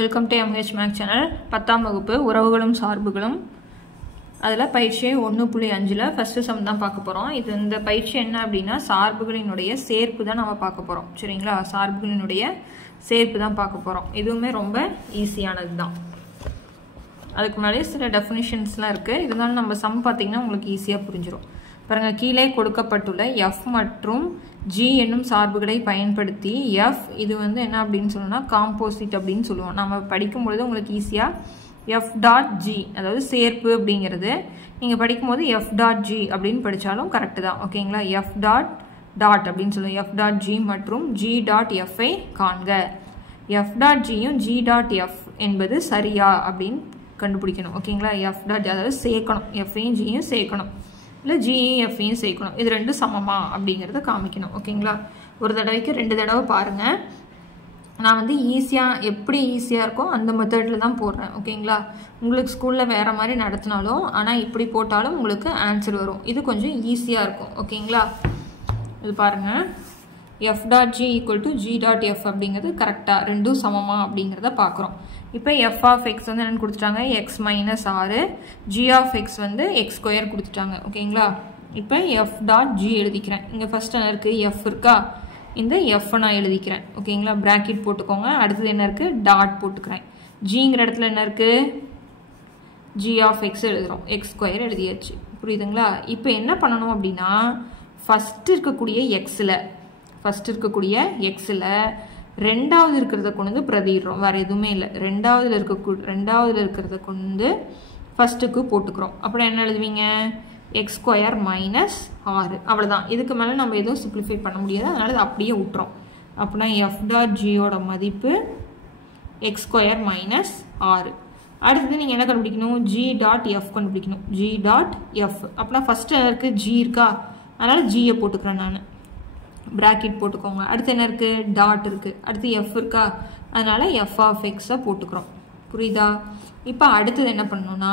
Welcome to MH maths channel. 10ஆம் வகுப்பு உறவுகளும் சார்புகளும் அதில் பயிற்சி 1.5ல் ஃபஸ்ட்டு சம் தான் பார்க்க போகிறோம். இந்த பயிற்சி என்ன அப்படின்னா சார்புகளினுடைய சேர்ப்பு தான் நம்ம பார்க்க போகிறோம். சரிங்களா, சார்புகளினுடைய சேர்ப்பு தான் பார்க்க போகிறோம். இதுவுமே ரொம்ப ஈஸியானது தான். அதுக்கு முன்னாடி சில டெஃபினிஷன்ஸ்லாம் இருக்குது. இருந்தாலும் நம்ம சம் பார்த்திங்கன்னா உங்களுக்கு ஈஸியாக புரிஞ்சிடும். பாருங்கள், கீழே கொடுக்கப்பட்டுள்ள F மற்றும் G என்னும் சார்புகளை பயன்படுத்தி F இது வந்து என்ன அப்படின்னு சொல்லணும்னா காம்போசிட் அப்படின்னு சொல்லுவோம். நம்ம படிக்கும்பொழுது உங்களுக்கு ஈஸியாக F டாட் G அதாவது சேர்ப்பு அப்படிங்கிறது நீங்கள் படிக்கும்போது F டாட் G அப்படின்னு படித்தாலும் கரெக்டு தான். ஓகேங்களா, F டாட் டாட் அப்படின்னு சொல்லுவோம். F டாட் G மற்றும் G டாட் Fஐ காண்க. F டாட் Gயும் G டாட் F என்பது சரியா அப்படின்னு கண்டுபிடிக்கணும். ஓகேங்களா, F டாட் அதாவது சேர்க்கணும், Fஐயும் Gயும் சேர்க்கணும், இல்லை ஜியும் எஃப்ஐயும் சேர்க்கணும். இது ரெண்டும் சமமா அப்படிங்கிறத காமிக்கணும். ஓகேங்களா, ஒரு தடவைக்கு 2 தடவை பாருங்கள். நான் வந்து எப்படி ஈஸியாக இருக்கோ அந்த மெத்தடில் தான் போடுறேன். ஓகேங்களா, உங்களுக்கு ஸ்கூலில் வேறு மாதிரி நடத்தினாலும் ஆனால் இப்படி போட்டாலும் உங்களுக்கு ஆன்சர் வரும். இது கொஞ்சம் ஈஸியாக இருக்கும். ஓகேங்களா, இது பாருங்கள், F dot G equal to G dot F அப்படிங்கிறது கரெக்டாக ரெண்டும் சமமா அப்படிங்கிறத பார்க்குறோம். இப்போ F ஆஃப் X வந்து என்னென்னு கொடுத்துட்டாங்க, X minus 6, G of X வந்து X ஸ்கொயர் கொடுத்துட்டாங்க. ஓகேங்களா, இப்போ F டாட் G எழுதிக்கிறேன். இங்கே ஃபஸ்ட் என்ன இருக்குது, F இருக்கா, இந்த F நான் எழுதிக்கிறேன். ஓகேங்களா, ப்ராக்கெட் போட்டுக்கோங்க. அடுத்தது என்ன இருக்குது, டாட் போட்டுக்கிறேன். ஜிங்கிற இடத்துல என்ன இருக்குது, G ஆஃப் X எழுதுகிறோம், X ஸ்கொயர் எழுதியாச்சு. புரியுதுங்களா? இப்போ என்ன பண்ணணும் அப்படின்னா ஃபஸ்ட்டு இருக்கக்கூடிய Xல் ரெண்டாவது இருக்கிறத கொண்டு பிரதிடுறோம். வேறு எதுவுமே இல்லை. ரெண்டாவதுல இருக்கிறத கொண்டு ஃபஸ்ட்டுக்கு போட்டுக்கிறோம். அப்புறம் என்ன எழுதுவீங்க, X ஸ்கொயர் மைனஸ் 6. அவ்வளோதான். இதுக்கு மேலே நம்ம எதுவும் சிம்பிளிஃபை பண்ண முடியாது. அதனால் இது அப்படியே விட்டுறோம். அப்படின்னா F டாட் Gயோட மதிப்பு X ஸ்கொயர் மைனஸ் 6. அடுத்தது நீங்கள் என்ன கண்டுபிடிக்கணும், G டாட் F கண்டுபிடிக்கணும். G டாட் F அப்படின்னா ஃபஸ்ட்டு இருக்குது G இருக்கா, அதனால் Gயை போட்டுக்கிறேன் நான், ப்ராக்கெட் போட்டுக்கோங்க. அடுத்து என்ன இருக்குது, டாட் இருக்குது. அடுத்து F இருக்கா, அதனால் F ஆஃப் Xஐ போட்டுக்கிறோம். புரியுதா? இப்போ அடுத்தது என்ன பண்ணணும்னா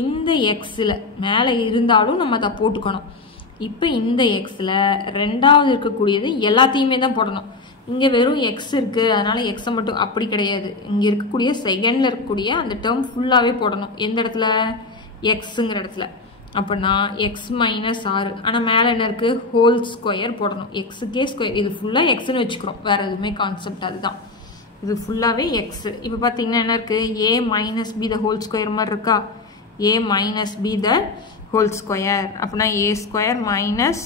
இந்த Xல் மேலே இருந்தாலும் நம்ம அதை போட்டுக்கணும். இப்போ இந்த Xல் ரெண்டாவது இருக்கக்கூடியது எல்லாத்தையுமே தான் போடணும். இங்கே வெறும் X இருக்குது, அதனால் Xஐ மட்டும் அப்படி கிடையாது. இங்கே இருக்கக்கூடிய செகண்டில் இருக்கக்கூடிய அந்த டேர்ம் ஃபுல்லாகவே போடணும். எந்த இடத்துல, Xங்கிற இடத்துல. அப்படின்னா X மைனஸ் 6, ஆனால் மேலே என்ன இருக்குது, ஹோல் ஸ்கொயர் போடணும். Xக்கே ஸ்கொயர், இது ஃபுல்லாக Xன்னு வச்சுக்கிறோம். வேறு எதுவுமே கான்செப்ட் அதுதான். இது ஃபுல்லாகவே X. இப்போ பார்த்தீங்கன்னா என்ன இருக்குது, A minus B the whole square மாதிரி இருக்கா, A minus B the whole square. அப்படின்னா A square minus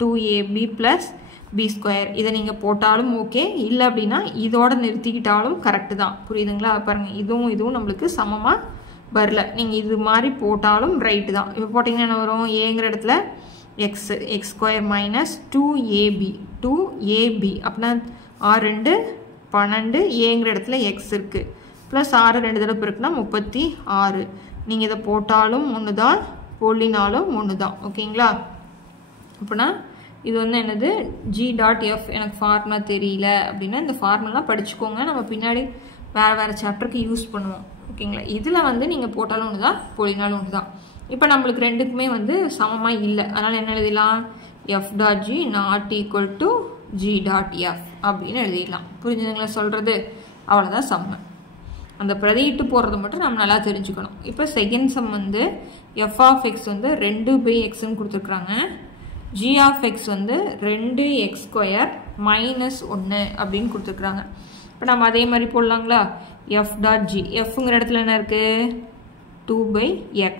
2AB plus B square. இதை நீங்கள் போட்டாலும் ஓகே, இல்லை அப்படின்னா இதோட நிறுத்திக்கிட்டாலும் கரெக்டு தான். புரியுதுங்களா? பாருங்கள், இதுவும் நம்மளுக்கு சமமாக வரல. நீங்கள் இது மாதிரி போட்டாலும் ரைட்டு தான். இப்போ போட்டிங்கன்னா என்ன வரும், ஏங்கிற இடத்துல X ஸ்கொயர் மைனஸ் 2AB அப்படின்னா 6 2 12, ஏங்கிற இடத்துல X இருக்குது, ப்ளஸ் 6 2 தடவை இருக்குன்னா 36. நீங்கள் இதை போட்டாலும் ஒன்று தான், போலினாலும் ஒன்று தான். ஓகேங்களா, அப்படின்னா இது வந்து என்னது, G டாட் F. எனக்கு ஃபார்முலா தெரியல அப்படின்னா இந்த ஃபார்முலாம் படிச்சுக்கோங்க. நம்ம பின்னாடி வேறு சாப்டருக்கு யூஸ் பண்ணுவோம். ஓகேங்களா, இதில் வந்து நீங்கள் போட்டாலும் ஒன்று தான், போலினாலும் ஒன்று தான். இப்போ நம்மளுக்கு ரெண்டுக்குமே வந்து சமமாக இல்லை. அதனால் என்ன எழுதிடலாம், F dot G not equal to G dot F அப்படின்னு எழுதிடலாம். புரிஞ்சுதுங்களா சொல்கிறது? அவ்வளோதான் சம்மு. அந்த பிரதியிட்டு போடுறது மட்டும் நம்ம நல்லா தெரிஞ்சுக்கணும். இப்போ செகண்ட் சம் வந்து F ஆஃப் X வந்து 2/Xன்னு கொடுத்துருக்குறாங்க. G ஆஃப் X வந்து 2X ஸ்கொயர் மைனஸ் 1 அப்படின்னு கொடுத்துருக்குறாங்க. இப்போ நம்ம அதே மாதிரி போடலாங்களா, F டாட் G. Fங்கிற இடத்துல என்ன இருக்குது, 2/X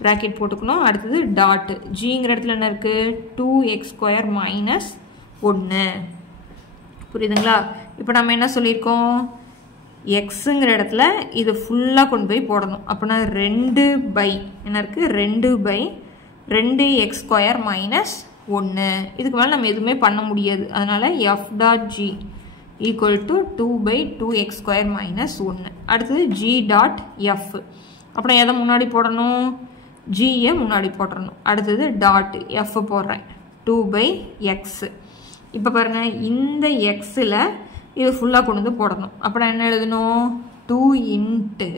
ப்ராக்கெட் போட்டுக்கணும். அடுத்தது டாட், Gங்கிற இடத்துல என்ன இருக்குது, 2X ஸ்கொயர் மைனஸ் 1. புரியுதுங்களா? இப்போ நம்ம என்ன சொல்லியிருக்கோம், Xங்கிற இடத்துல இது ஃபுல்லாக கொண்டு போய் போடணும். அப்படின்னா 2 என்ன இருக்குது, 2/2X ஸ்கொயர் மைனஸ் 1. இதுக்கு மேலே நம்ம எதுவுமே பண்ண முடியாது. அதனால் F dot G equal to 2/2X square minus 1. அடுத்தது G டாட் F. அப்புறம் எதை முன்னாடி போடணும், Gயை முன்னாடி போடணும். அடுத்தது டாட் F போடுறேன், 2/X. இப்போ பாருங்கள், இந்த Xல் இது ஃபுல்லாக கொண்டு வந்து போடணும். அப்புறம் என்ன எழுதணும், 2 இன்ட்டு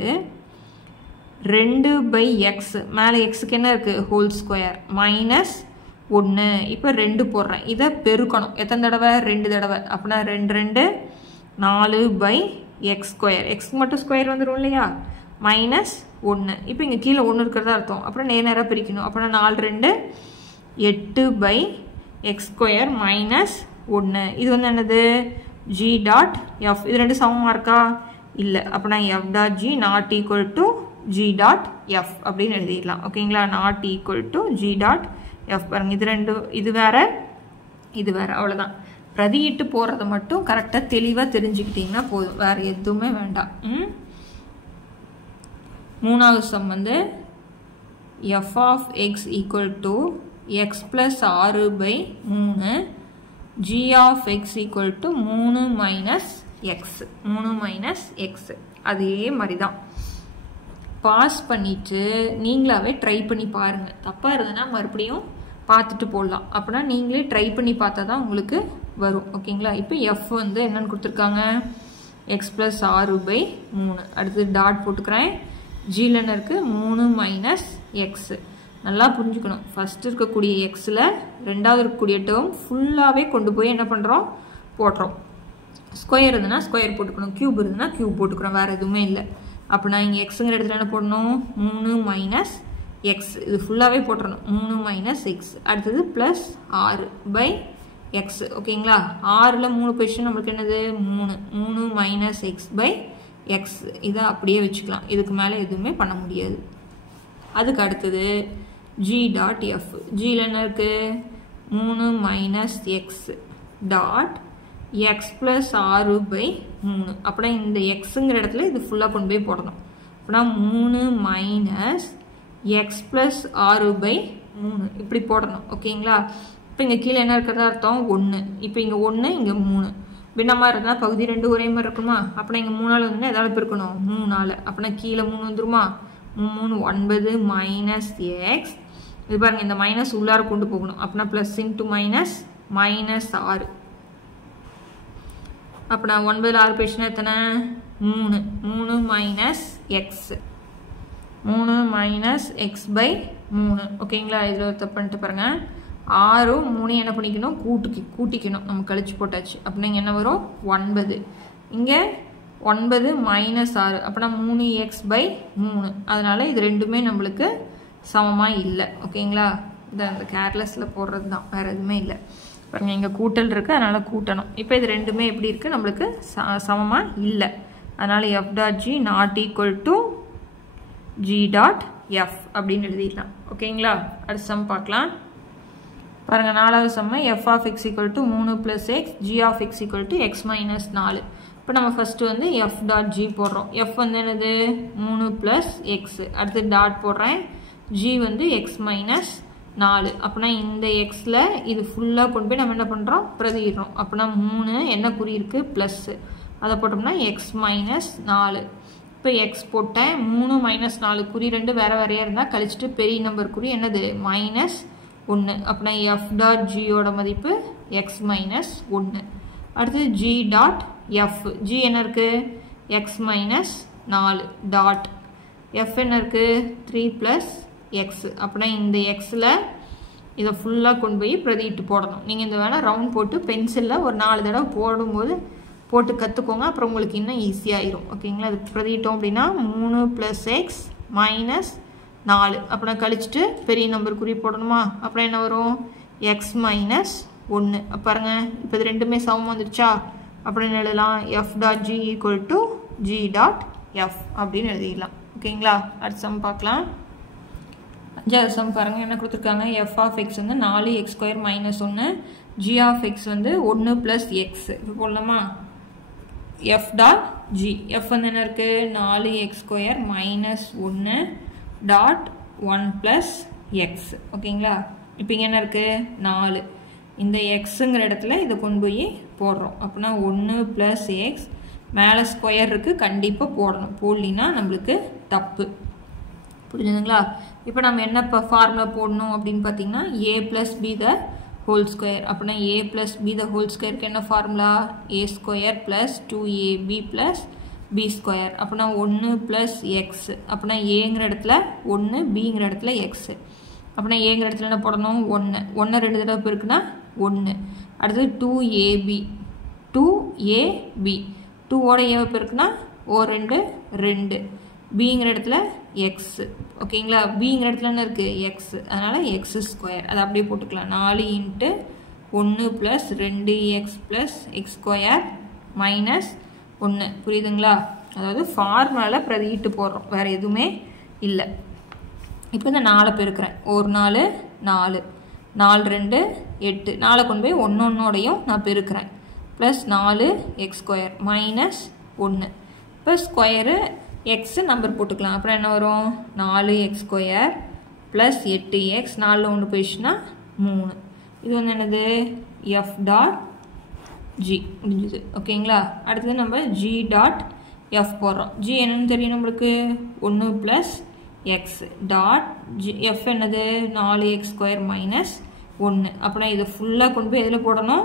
2/X, மேலே Xக்கு என்ன இருக்குது, ஹோல் ஸ்கொயர் மைனஸ் 1. இப்போ 2 போடுறேன். இதை பெருக்கணும். எத்தனை தடவை, 2 தடவை. அப்படின்னா 2 2 4/8. எக்ஸ் ஸ்கொயர், எக்ஸ்க்கு மட்டும் ஸ்கொயர் வந்துடும் இல்லையா, மைனஸ் 1. இப்போ இங்கே கீழே 1 இருக்கிறதா அர்த்தம். அப்புறம் நேராக பிரிக்கணும். அப்புறம் 4 2 8 பை எக்ஸ் ஸ்கொயர் மைனஸ் 1. இது வந்து என்னது, ஜி டாட் எஃப். இது ரெண்டு சமமாக இருக்கா, இல்லை. அப்போ நான் F dot G not equal to G dot F அப்படின்னு எழுதிடலாம். ஓகேங்களா, not equal to G dot F. பாருங்க, இது ரெண்டு, இது வேற இது வேற, அவ்வளோதான். பிரதியிட்டு போகிறத மட்டும் கரெக்டாக தெளிவாக தெரிஞ்சுக்கிட்டிங்கன்னா போதும், வேறு எதுவுமே வேண்டாம். மூணாவது சம் வந்து f of X equal to x plus 6 by 3 g of X equal to 3 minus x. 3 minus x. அதே மாதிரி தான் பாஸ் பண்ணிவிட்டு நீங்களாவே ட்ரை பண்ணி பாருங்கள். தப்பாக இருந்ததுன்னா மறுபடியும் பார்த்துட்டு போடலாம். அப்படின்னா நீங்களே ட்ரை பண்ணி பார்த்தா தான் உங்களுக்கு வரும். ஓகேங்களா, இப்போ எஃப் வந்து என்னென்னு கொடுத்துருக்காங்க, எக்ஸ் ப்ளஸ் 6 பை 3. அடுத்து டாட் போட்டுக்கிறேன். ஜியில் என்ன இருக்குது, 3 மைனஸ் எக்ஸு. நல்லா புரிஞ்சுக்கணும், ஃபஸ்ட்டு இருக்கக்கூடிய எக்ஸில் ரெண்டாவது இருக்கக்கூடிய டேர்ம் ஃபுல்லாகவே கொண்டு போய் என்ன பண்ணுறோம், போடுறோம். ஸ்கொயர் இருந்ததுன்னா ஸ்கொயர் போட்டுக்கணும், க்யூப் இருந்ததுன்னா க்யூப் போட்டுக்கிறோம், வேறு எதுவுமே இல்லை. அப்படின்னா இங்கே எக்ஸுங்கிற இடத்துல என்ன போடணும், 3 மைனஸ் எக்ஸ். இது ஃபுல்லாகவே போட்டுறணும், 3 மைனஸ் எக்ஸ். அடுத்தது ப்ளஸ் 6 பை எக்ஸ். ஓகேங்களா, 6ல் 3 பொசிஷன் நம்மளுக்கு என்னது, 3 மைனஸ் எக்ஸ் பை எக்ஸ். இதை அப்படியே வச்சுக்கலாம், இதுக்கு மேலே எதுவுமே பண்ண முடியாது. அதுக்கு அடுத்தது ஜி டாட் எஃப். ஜியில் என்ன இருக்குது, 3 minus x dot x plus 6 by 3. அப்படின்னா இந்த எக்ஸுங்கிற இடத்துல இது ஃபுல்லாக கொண்டு போய் போடணும். அப்படின்னா 3 மைனஸ் எக்ஸ் ப்ளஸ் 6 பை 3 இப்படி போடணும். ஓகேங்களா, இப்போ இங்கே கீழே என்ன இருக்கிறதா அர்த்தம், 1. இப்போ இங்கே 1 இங்கே 3 பின்னமாக இருந்தால் பகுதி 2 ஒரே மாதிரி இருக்குமா. அப்படின்னா இங்கே 3 வந்து எதாவது பிரிக்கணும், 3 அப்படின்னா கீழே 3 வந்துருமா, 3 9 மைனஸ் எக்ஸ். இது பாருங்கள், இந்த மைனஸ் உள்ளார கொண்டு போகணும். அப்படின்னா ப்ளஸ் இன்ட்டு மைனஸ் மைனஸ் 6. அப்படின்னா 9ல் 6 பேசினா எத்தனை, 3 minus x. 3 minus x by 3. ஓகேங்களா, இதில் ஒரு தப்பு பண்ணிட்டு பாருங்கள், 6 3 என்ன பண்ணிக்கணும், கூட்டிக்கணும். நம்ம கழிச்சு போட்டாச்சு. அப்படின்னா இங்கே என்ன வரும், 9. இங்கே 9 மைனஸ் 6 அப்படின்னா 3 எக்ஸ் பை 3. அதனால் இது ரெண்டுமே நம்மளுக்கு சமமாக இல்லை. ஓகேங்களா, இந்த கேர்லெஸில் போடுறது தான், வேறு எதுவுமே இல்லை. பாருங்கள், இங்கே கூட்டல் இருக்குது, அதனால் கூட்டணும். இப்போ இது ரெண்டுமே எப்படி இருக்குது, நம்மளுக்கு சமமாக இல்லை. அதனால் F dot G not equal to G dot F அப்படின்னு எழுதிடலாம். ஓகேங்களா, அடுத்த சம் பார்க்கலாம். பாருங்கள், 4வது sum F of X equal to 3 plus X G of X equal to X minus 4. இப்போ நம்ம ஃபஸ்ட்டு வந்து எஃப் டாட் ஜி போடுறோம். எஃப் வந்து என்னது, 3 ப்ளஸ் எக்ஸு. அடுத்து டாட் போடுறேன். ஜி வந்து எக்ஸ் மைனஸ் 4. அப்படின்னா இந்த எக்ஸில் இது ஃபுல்லாக கொண்டு போய் நம்ம என்ன பண்ணுறோம், பிரதிடுறோம். அப்படின்னா 3 என்ன குறி இருக்குது, ப்ளஸ்ஸு. அதை போட்டோம்னா எக்ஸ் மைனஸ் 4. இப்போ எக்ஸ் போட்டேன். 3 மைனஸ் 4 குறி 2 வேறு வேறையாக இருந்தால் கழிச்சிட்டு பெரிய நம்பர் குறி என்னது, மைனஸ் 1. அப்படின்னா எஃப் டாட் ஜியோட மதிப்பு எக்ஸ் மைனஸ் 1. அடுத்து ஜி டாட் எஃப். ஜி என்ன இருக்குது, எக்ஸ் மைனஸ் 4 டாட் எஃப் என்ன இருக்குது, 3 ப்ளஸ் எக்ஸ். அப்படின்னா இந்த எக்ஸில் இதை ஃபுல்லாக கொண்டு போய் பிரதிட்டு போடணும். நீங்கள் இந்த வேணால் ரவுண்ட் போட்டு பென்சிலில் ஒரு 4 தடவை போடும்போது போட்டு கற்றுக்கோங்க, அப்புறம் உங்களுக்கு இன்னும் ஈஸியாகிடும். ஓகேங்களா, அது பிரதிட்டோம் அப்படின்னா 3 ப்ளஸ் எக்ஸ் மைனஸ் 4. அப்படின்னா கழிச்சிட்டு பெரிய நம்பர் குறி போடணுமா. அப்புறம் என்ன வரும், எக்ஸ் மைனஸ் 1. பாருங்கள், இப்போ இது ரெண்டுமே சமம் வந்துடுச்சா. அப்படின்னு எழுதலாம், F dot G equal to G dot F அப்படின்னு எழுதிடலாம். ஓகேங்களா, அடுத்த சம் பார்க்கலாம். 5வது சம் பாருங்கள், என்ன கொடுத்துருக்காங்க, எஃப் ஆஃப் எக்ஸ் வந்து 4 x square minus 1, g of x வந்து 1 ப்ளஸ் எக்ஸ். இப்போ போடலாமா, எஃப் டாட் ஜி. எஃப் வந்து என்ன இருக்குது, 4 x square minus 1 dot 1 plus X. ஓகேங்களா, இப்போ இங்கே என்ன இருக்குது, 4. இந்த எக்ஸுங்கிற இடத்துல இதை கொண்டு போய் போடுறோம். அப்படின்னா 1 ப்ளஸ் எக்ஸ், மேலே ஸ்கொயர் இருக்குது, கண்டிப்பாக போடணும். போடலின்னா நம்மளுக்கு தப்பு. புரிஞ்சுதுங்களா. இப்போ நம்ம என்ன இப்போ ஃபார்முலா போடணும் அப்படின்னு பார்த்தீங்கன்னா, A plus B the whole square. அப்படின்னா A plus B the whole ஸ்கொயருக்கு என்ன formula, A square plus 2ab plus B square. அப்படின்னா 1 ப்ளஸ் எக்ஸ். அப்படின்னா ஏங்கிற இடத்துல 1, பிங்கிற இடத்துல எக்ஸு. அப்படின்னா ஏங்கிற இடத்துல என்ன போடணும், 1. 1 2 தடவை இருக்குன்னா 1. அடுத்தது 2ab 2ab 2ஓட ஏவை பெருக்குனா ஓ 2 2 பிங்கிற இடத்துல எக்ஸ் ஓகேங்களா பிங்கிற இடத்துல என்ன இருக்குது எக்ஸ் அதனால் எக்ஸ் ஸ்கொயர் அதை அப்படியே போட்டுக்கலாம் 4 into 1 plus 2x plus X square minus 1 புரியுதுங்களா அதாவது ஃபார்முலாவில் பிரதியிட்டு போடுறோம் வேறு எதுவுமே இல்லை இப்போ இந்த 4 பெருக்கிறேன் ஒரு 4 4 4 2 8 4 கொண்டு போய் ஒன்னொன்னோடையும் நான் பெருக்கிறேன் ப்ளஸ் 4 எக்ஸ் ஸ்கொயர் மைனஸ் 1 இப்போ ஸ்கொயரு எக்ஸ் நம்பர் போட்டுக்கலாம் அப்புறம் என்ன வரும் 4 எக்ஸ் ஸ்கொயர் ப்ளஸ் 8x 4 ஒன்று போயிடுச்சுன்னா 3 இது வந்து என்னது எஃப் டாட் ஜி முடிஞ்சுது ஓகேங்களா அடுத்தது நம்ம ஜி டாட் எஃப் போடுறோம் ஜி என்னன்னு தெரியும் நம்மளுக்கு 1 plus X dot G F என்னது 4 எக்ஸ் ஸ்கொயர் மைனஸ் 1 அப்படின்னா இதை ஃபுல்லாக கொண்டு போய் எதில் போடணும்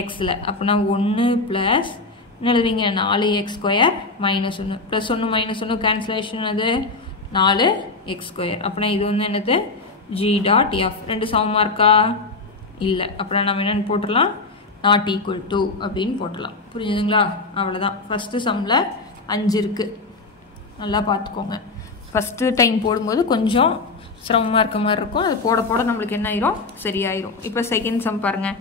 எக்ஸில் அப்படின்னா 1 ப்ளஸ் என்ன எழுதுவீங்க 4 x square minus 1 plus 1 minus 1 cancellation அது 4 எக்ஸ் ஸ்கொயர் அப்படின்னா இது வந்து என்னது ஜி டாட் எஃப் ரெண்டு சமமாக இருக்கா இல்லை அப்படின்னா நம்ம என்னென்னு போட்டுடலாம் நாட் ஈக்குவல் டு அப்படின்னு போட்டுடலாம் புரிஞ்சுதுங்களா அவ்வளோதான் ஃபஸ்ட்டு சம்மில் 5 இருக்குது நல்லா பார்த்துக்கோங்க ஃபஸ்ட்டு டைம் போடும்போது கொஞ்சம் சிரமமாக இருக்க மாதிரி இருக்கும் அது போட போட நம்மளுக்கு என்ன ஆயிரும் சரியாயிரும் இப்போ செகண்ட் சம் பாருங்கள்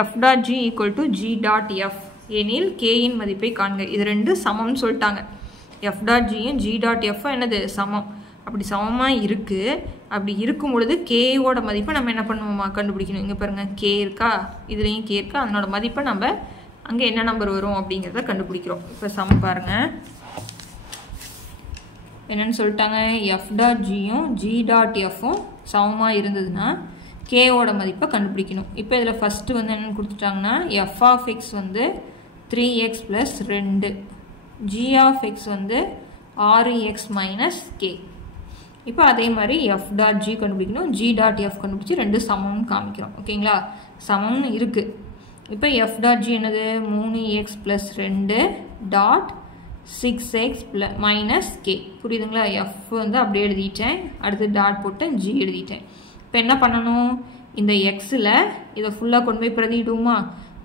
F dot G equal to G dot F எனில் கேயின் மதிப்பை காண்க இது ரெண்டு சமம்னு சொல்லிட்டாங்க எஃப் டாட் ஜியும் ஜி டாட் எஃப் என்னது சமம் அப்படி சமமாக இருக்குது அப்படி இருக்கும் பொழுது கேயோட மதிப்பை நம்ம என்ன பண்ணுவோமா கண்டுபிடிக்கணும் இங்கே பாருங்கள் கே இருக்கா இதுலேயும் கே இருக்கா அதனோட மதிப்பை நம்ம அங்கே என்ன நம்பர் வரும் அப்படிங்கிறத கண்டுபிடிக்கிறோம் இப்போ சம் பாருங்கள் என்னென்னு சொல்லிட்டாங்க எஃப் டாட் ஜியும் ஜி டாட் எஃப்பும் சமமாக இருந்ததுன்னா கேவோட மதிப்பை கண்டுபிடிக்கணும் இப்போ இதில் ஃபஸ்ட்டு வந்து என்னென்னு கொடுத்துட்டாங்கன்னா எஃப் ஆஃப் எக்ஸ் வந்து 3x plus 2 G of x வந்து 6x மைனஸ் கே இப்போ அதே மாதிரி எஃப் டாட் ஜி கண்டுபிடிக்கணும் ஜி டாட் எஃப் கண்டுபிடிச்சி ரெண்டு சமம்னு காமிக்கிறோம் ஓகேங்களா சமம்னு இருக்குது இப்போ எஃப் டாட் ஜி என்னது 3x plus 2 dot 6x minus K புரியுதுங்களா எஃப் வந்து அப்படியே எழுதிட்டேன் அடுத்து டாட் போட்டேன் ஜி எழுதிட்டேன் இப்போ என்ன பண்ணணும் இந்த எக்ஸில் இதை ஃபுல்லாக கொண்டு போய் பிரதிடுவோமா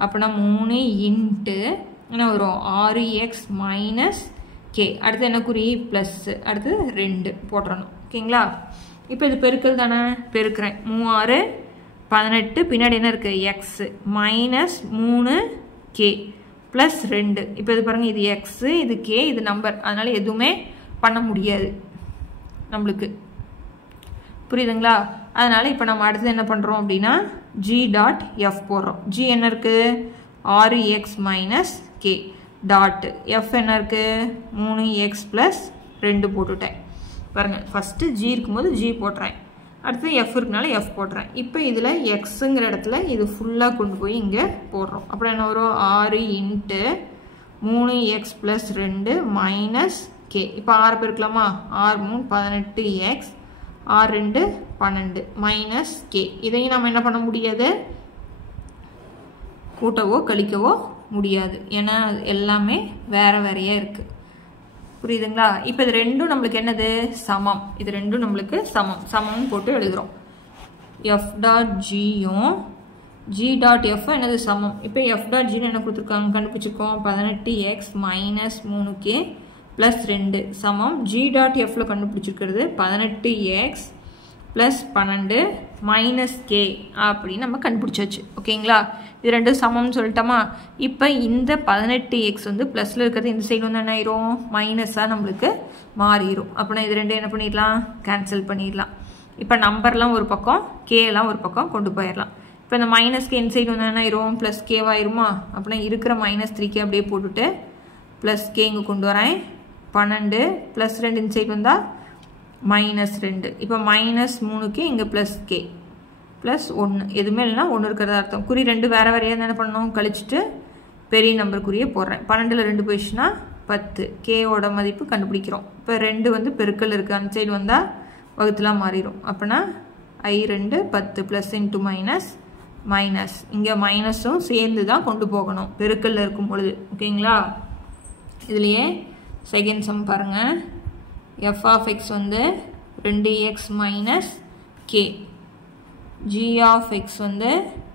அப்படின்னா 3 இன்ட்டு என்ன வரும் 6x மைனஸ் கே அடுத்து என்ன குறி ப்ளஸ் அடுத்து 2 போட்டுறணும் ஓகேங்களா இப்போ இது பெருக்கல் தானே பெருக்கிறேன் 3 6 18 பின்னாடி என்ன இருக்குது எக்ஸு மைனஸ் 3 கே ப்ளஸ் 2 இப்போ இது பாருங்கள் இது எக்ஸு இது கே இது நம்பர் அதனால் எதுவுமே பண்ண முடியாது நம்மளுக்கு புரியுதுங்களா அதனால் இப்போ நம்ம அடுத்தது என்ன பண்ணுறோம் அப்படின்னா ஜி டாட் எஃப் போடுறோம் ஜி என்ன இருக்குது 6x minus K dot F என்ன இருக்குது 3x ப்ளஸ் 2 போட்டுட்டேன் பாருங்கள் ஃபஸ்ட்டு ஜி இருக்கும்போது ஜி போட்டுறேன் அடுத்து எஃப் இருக்கனால எஃப் போட்டுறேன் இப்போ இதில் எக்ஸுங்கிற இடத்துல இது ஃபுல்லாக கொண்டு போய் இங்கே போடுறோம் அப்புறம் என்ன வரும் 6 into 3x plus 2 minus K இப்போ 6 பெருக்கலாமா 6 3 18x 6 2 12 மைனஸ் கே இதையும் நம்ம என்ன பண்ண முடியாது கூட்டவோ கழிக்கவோ முடியாது ஏன்னா எல்லாமே வேறு வேறையாக இருக்குது புரியுதுங்களா இப்போ இது ரெண்டும் நம்மளுக்கு என்னது சமம் இது ரெண்டும் நம்மளுக்கு சமம்னு போட்டு எழுதுகிறோம் எஃப் டாட் ஜியும் ஜி டாட் எஃப் என்னது சமம் இப்போ எஃப் டாட் ஜின்னு என்ன கொடுத்துருக்காங்க கண்டுபிடிச்சிருக்கோம் 18x மைனஸ் 3k ப்ளஸ் 2 சமம் ஜி டாட் எஃப்ல கண்டுபிடிச்சிருக்கிறது 18x ப்ளஸ் 12 மைனஸ் கே அப்படின்னு நம்ம கண்டுபிடிச்சாச்சு ஓகேங்களா இது ரெண்டும் சமம்னு சொல்லிட்டோமா இப்போ இந்த 18x வந்து ப்ளஸில் இருக்கிறது இந்த சைடு வந்து என்ன ஆயிரும் மைனஸாக நம்மளுக்கு மாறிடும் அப்படின்னா இது ரெண்டும் என்ன பண்ணிடலாம் கேன்சல் பண்ணிடலாம் இப்போ நம்பர்லாம் ஒரு பக்கம் கேலாம் ஒரு பக்கம் கொண்டு போயிடலாம் இப்போ இந்த மைனஸ்க்கு இந்த சைடு வந்து என்ன ஆயிரும் ப்ளஸ் கேவாயிருமா அப்படின்னா இருக்கிற மைனஸ் 3k அப்படியே போட்டுட்டு ப்ளஸ் கே இங்கே கொண்டு வரேன் 12 ப்ளஸ் 2 இந்த சைடு வந்தால் மைனஸ் 2 இப்போ மைனஸ் 3k இங்கே ப்ளஸ் கே ப்ளஸ் 1 எதுவுமே இல்லைனா 1 இருக்கிறதா அர்த்தம் குறி 2 வேறு வேறையாக என்ன பண்ணணும் கழிச்சிட்டு பெரிய நம்பர் குறியே போடுறேன் 12ல் 2 போயிடுச்சுன்னா 10 கேவோட மதிப்பு கண்டுபிடிக்கிறோம் இப்போ 2 வந்து பெருக்கல் இருக்குது அந்த சைடு வந்தால் வகுத்துலாம் மாறிடும் அப்படின்னா I2 10 plus into minus minus இங்கே மைனஸும் சேர்ந்து தான் கொண்டு போகணும் பெருக்கல்ல இருக்கும் பொழுது ஓகேங்களா இதுலேயே செகண்ட் சம் பாருங்கள் எஃப் ஆஃப் எக்ஸ் வந்து 2x minus k g of x வந்து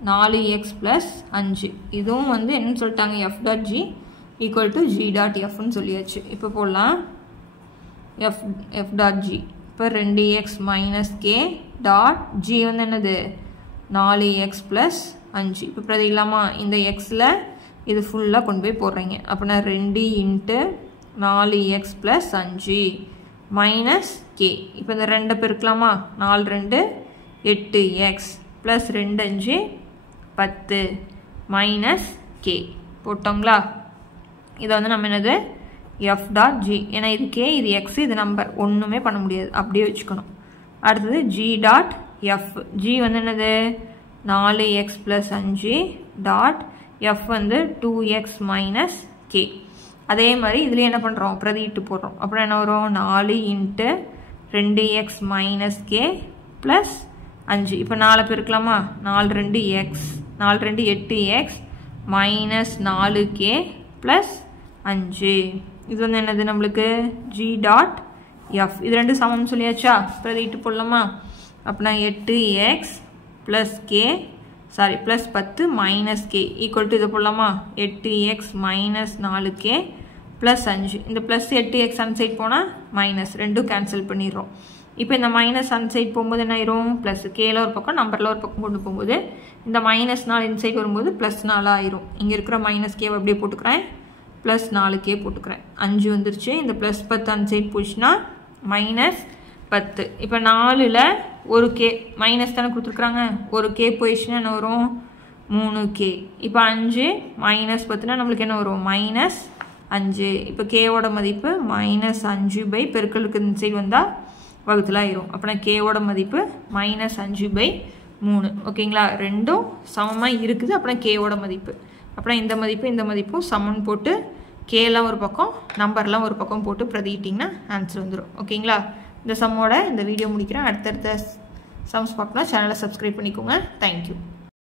4x ப்ளஸ் 5 இதுவும் வந்து என்னன்னு சொல்லிட்டாங்க F dot g equal to g dot f ன்னு சொல்லியாச்சு. இப்போ போடலாம் f dot g. இப்போ 2x minus k dot g வந்து என்னது 4x plus 5. இப்போ பிரதியில்லாமா இந்த xல இது ஃபுல்லாக கொண்டு போய் போடுறீங்க. அப்படின்னா 2 into 4x plus 5 minus k. இப்போ இந்த 2 பெருக்கலாமா 4 2 8x plus 2 5 10 minus k போட்டோங்களா. இதை வந்து நம்ம என்னது f dot g. ஏன்னா இது k இது x இது நம்பர் ஒன்றுமே பண்ண முடியாது அப்படியே வச்சுக்கணும். அடுத்தது g dot f. g வந்து என்னது 4x plus 5 dot f வந்து 2x minus k. அதே மாதிரி இதுலேயே என்ன பண்ணுறோம் பிரதியிட்டு போடுறோம். அப்புறம் என்ன வரும் 4 into 2x minus k plus 5. இப்போ 4 பெருக்கலாமா 4 2 x 4 2 8x minus 4k plus 5. இது வந்து என்னது நம்மளுக்கு g dot f. இது ரெண்டு சமம் சொல்லியாச்சா. பிரதியிட்டு போடலாமா. அப்படின்னா 8x plus k sorry plus 10 minus k equal to இது போடலாமா 8x minus 4k plus 5. இந்த plus 8x அன்சைட் போனால் மைனஸ் ரெண்டும் கேன்சல் பண்ணிடுறோம். இப்போ இந்த மைனஸ் அன்சைட் போகும்போது என்ன ஆயிரும் ப்ளஸ் கேல ஒரு பக்கம் நம்பரில் ஒரு பக்கம் கொண்டு போகும்போது இந்த மைனஸ் 4 இன்சைட் வரும்போது ப்ளஸ் 4 ஆயிரும். இங்கே இருக்கிற மைனஸ் கேவை அப்படியே போட்டுக்கிறேன் ப்ளஸ் 4k போட்டுக்கிறேன். 5 வந்துருச்சு. இந்த ப்ளஸ் 10 அன்சைட் போச்சுன்னா மைனஸ் 10. இப்போ 4ல் ஒரு கே மைனஸ் தானே கொடுத்துருக்குறாங்க. ஒரு கே போயிடுச்சுன்னா என்ன வரும் 3k. இப்போ 5 மைனஸ் 10னா நம்மளுக்கு என்ன வரும் மைனஸ் 5. இப்போ கேவோட மதிப்பு மைனஸ் 5 பை பெருக்கலுக்கு இந்த சைடு வந்தால் வகுத்தில் ஆயிரும். அப்படின்னா கேவோட மதிப்பு மைனஸ் 5/3. ஓகேங்களா. ரெண்டும் சமமாக இருக்குது. அப்புறம் கேவோட மதிப்பு அப்புறம் இந்த மதிப்பும் சமன் போட்டு கேலாம் ஒரு பக்கம் நம்பர்லாம் ஒரு பக்கம் போட்டு பிரதிட்டிங்கன்னா ஆன்சர் வந்துடும். ஓகேங்களா. இந்த சம்மோட இந்த வீடியோ முடிக்கிறேன். அடுத்தடுத்த சம்ஸ் பார்க்கலாம். சேனலை சப்ஸ்கிரைப் பண்ணிக்கோங்க. தேங்க்யூ.